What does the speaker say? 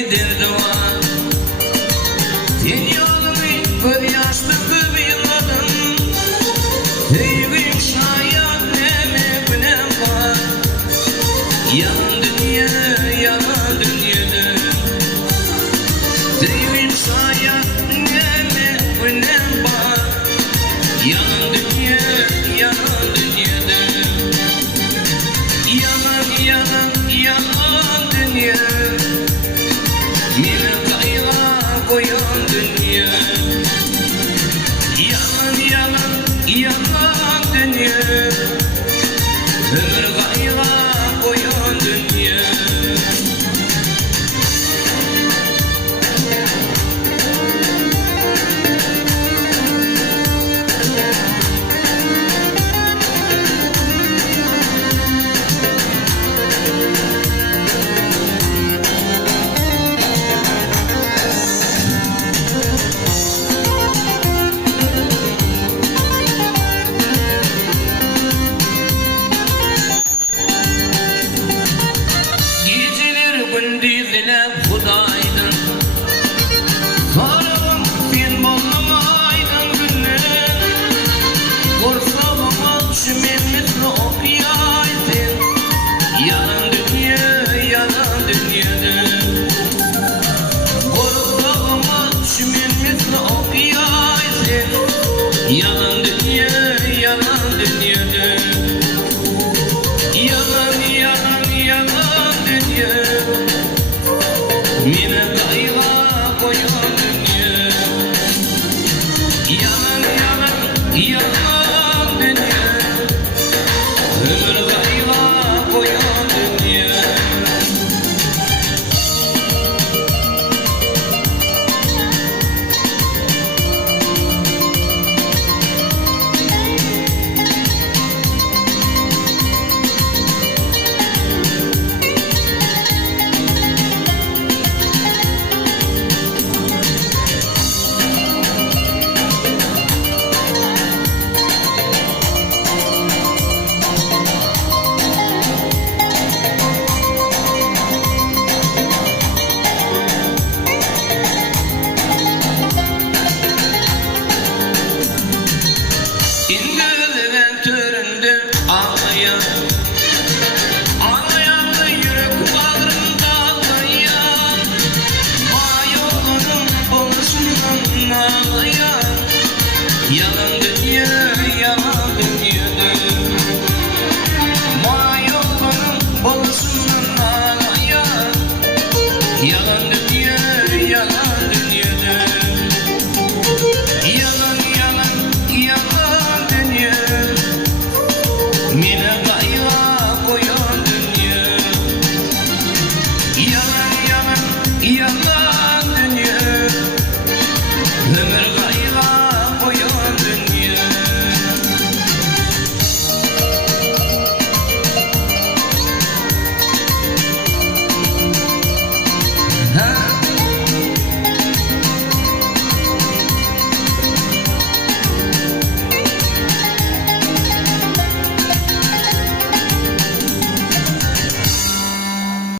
bir derdi var. Dünyalımı bir yaşlı bir yılladım. Sevgim şayet neme günem var. Yalan dünya, yalan dünyadır. Sevgim şayet neme günem var. Yalan dünya, yalan dünyadır. Yalan, yalan, yalan dünya. Meni kayga koyan dünya. Yalan, yalan, yalan dünya. Ömür kayga koyan dünya. Gündüzler Huday'dan Karım sen bollum aydın günler Korsağıma çimenlikle okuyaydın Yalan dünya, yalan dünyadır Korsağıma çimenlikle okuyaydın Yalan dünya, yalan dünyadır Yalan, yalan, yalan dünya Meni kayga koyan dünya. Yalan, yalan, yalan dünya. Ömür kayga koyan dünya. İngiliz'den töründü ağlayan Ağlayan da yürek bağrımda ağlayan Mayolunun boğazından ağlayan Yalan dünya, yalan dünyadır Mayolunun boğazından ağlayan Yalan dünya, yalan dünyadır Yalan, yalan, yalan dünya Meni kayga koyan dünya Yalan, yalan, yalan